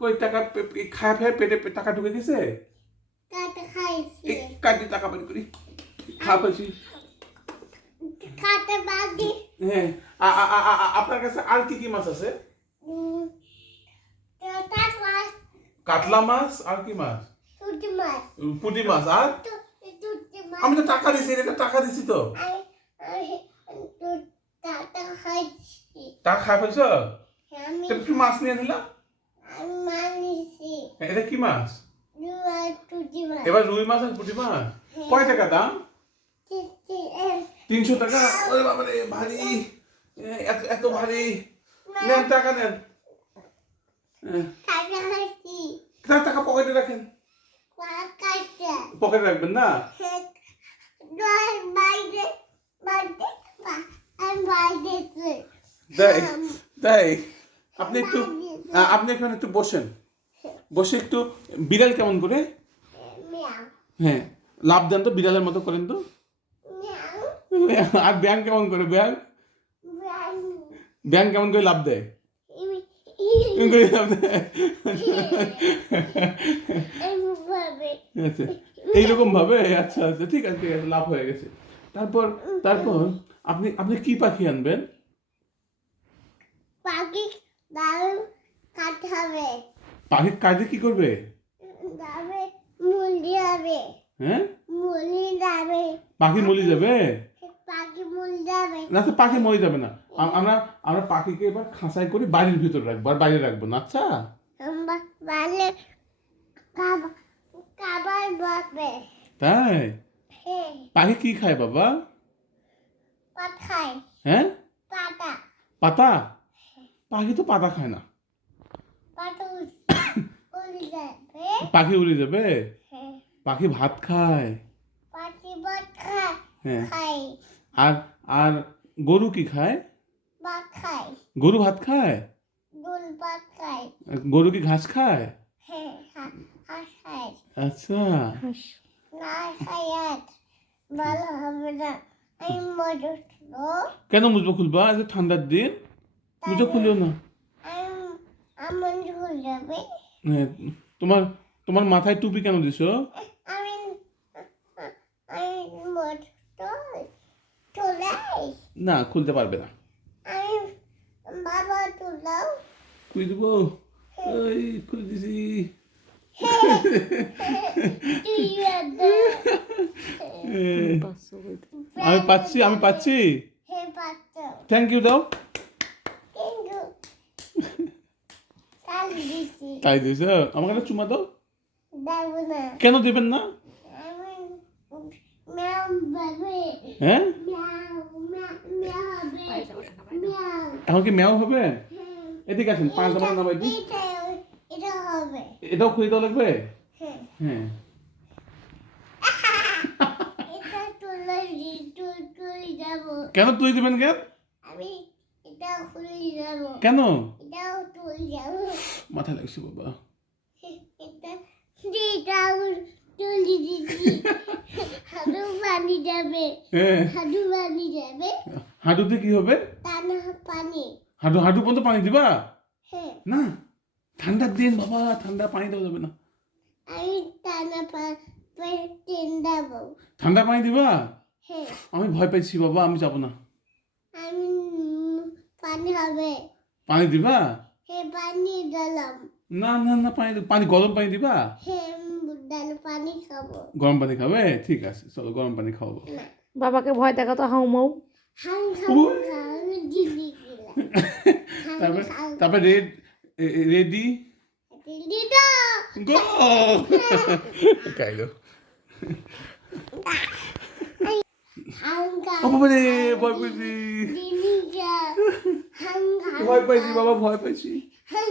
কই টাকা খায় ফের পেটে টাকা ঢুকে গেছে? কাটা খাইছি কাটি টাকা বের করি খাওয়া ফেলছি। কাটা বাদি হ্যাঁ আপনার কাছে আর কি কি মাছ আছে? তার মাছ কাতলা মাছ আর কি মাছ? পুঁটি মাছ পুঁটি মাছ আর পুঁটি মাছ আমি তো টাকা দিছি, এটা টাকা দিছি তো। কাটা খাইছি টাকা খায় ফেলছো? আমি কি মাছ নিয়ে নিলাম? মানিছি এটা কি মাছ? পুঁটি মাছ এবার রুই মাছ আর পুঁটি মাছ কয় টাকা দাম? 300 টাকা। ওরে বাবারে ভারী, এত এত ভারী। নেন টাকা নেন। কাটা খাইছি টাকা পকেটে রাখেন। কাটা পকেটে রাখবেন না? বাইরে বাইরে আমি বাইরে তাই তাই আপনি একটু আপনি এখানে একটু বসেন, বসে একটু বিড়াল কেমন করে, মিয়াও হ্যাঁ লাভ দেন তো, বিড়ালের মতো করেন তো। মিয়াও আর ব্যাং কেমন করে, ব্যাং ব্যাং কেমন করে লাভ দেয়? কেমন করে লাভ দেয়? আচ্ছা এইরকম ভাবে, আচ্ছা আচ্ছা ঠিক আছে ঠিক আছে, লাভ হয়ে গেছে। তারপর তারপর আপনি আপনি কি পাখি আনবেন? পাখি দারু কাটতে হবে পাখি কাজে কি করবে? যাবে মুলি যাবে হ্যাঁ মুলি যাবে পাখি মরে যাবে? পাখি মুলি যাবে না তো পাখি মরে যাবে না, আমরা আমরা পাখিকে এবার খাঁচায় করে বাড়ির ভিতর রাখবো আর বাইরে রাখবো না। আচ্ছা বালে কাবার বাপে তাই হ্যাঁ পাখি কি খায় বাবা? পাত খায় হ্যাঁ পাতা পাতা? পাখি তো পাতা খায় না। পাতা উলি যাবে পাখি উড়ে যাবে? হ্যাঁ পাখি ভাত খায়। পাখি ভাত খায় হ্যাঁ খায় আর আর গরু কি খায়? ভাত খায় গরু ভাত খায়? দুল ভাত খায় গরু কি ঘাস খায়? হ্যাঁ হাঁস খায় আচ্ছা না খায় ভালো হবে না আমি মজা কেন মুজো খুলবা? আজ ঠান্ডার দিন মুজো খুলিও না। আমার ঝুল যাবে হ্যাঁ, তোমার তোমার মাথায় টুপি কেন দিছো? আমি আমি মজা তোলাই না খুলতে পারবে না। আমি বাবা তোলাও খুলে দেবো? ওই খুলে দিছি। তুই আমি পাচ্ছি আমি পাচ্ছি। হে বাচ্চা থ্যাংক ইউ দাও। কিন্তু কাল দিছি তাই দিয়েছ, আমাকে একটা চুমা দাও। দেবো না কেন দিবেন না? আমি ম্যাও বাবে হ্যাঁ ম্যাও ম্যাও হবে ম্যাও এখন কি ম্যাও হবে? হ্যাঁ এদিকে আসেন, পাঁচ আমার নামাই দিই। এটা হবে এটাও খুলে দেওয়া লাগবে? হ্যাঁ হ্যাঁ এটা তুলে যাবো কেন তুই দিবেন কেন? আমি এটা খুলে যাবো কেন? এটাও তুলে যাবো মাথা লাগছে বাবা। এটা এটাও তুলে দিচ্ছি হাডু পানি যাবে হ্যাঁ হাডু পানি যাবে হাঁটুতে কি হবে? টানা পানি হাঁটু হাঁটু পর্যন্ত পানি দিবা? হ্যাঁ না ঠান্ডার দিন বাবা, ঠান্ডা পানি দেওয়া যাবে না। আমি টানা পেন দেবো ঠান্ডা পানি দিবা? হ্যাঁ আমি ভয় পাইছি বাবা, আমি যাবো না। আমি পানি হবে পানি দিবা? হে পানি দিলাম না না না পানি পানি গরম পানি দিবা? হে বুদান পানি খাবো গরম পানি খাবে? ঠিক আছে চলো গরম পানি খাওয়াবো। না বাবাকে ভয় দেখা তো হাউ মাউ। হাং খাবো দিদি গিলা তারপরে তারপরে রেডি দিদা গো কাইলো। হাং ও বাবা রে ভয় পাইছি, দিদি যা হাং ভয় পাইছি বাবা, ভয় পাইছি। হাং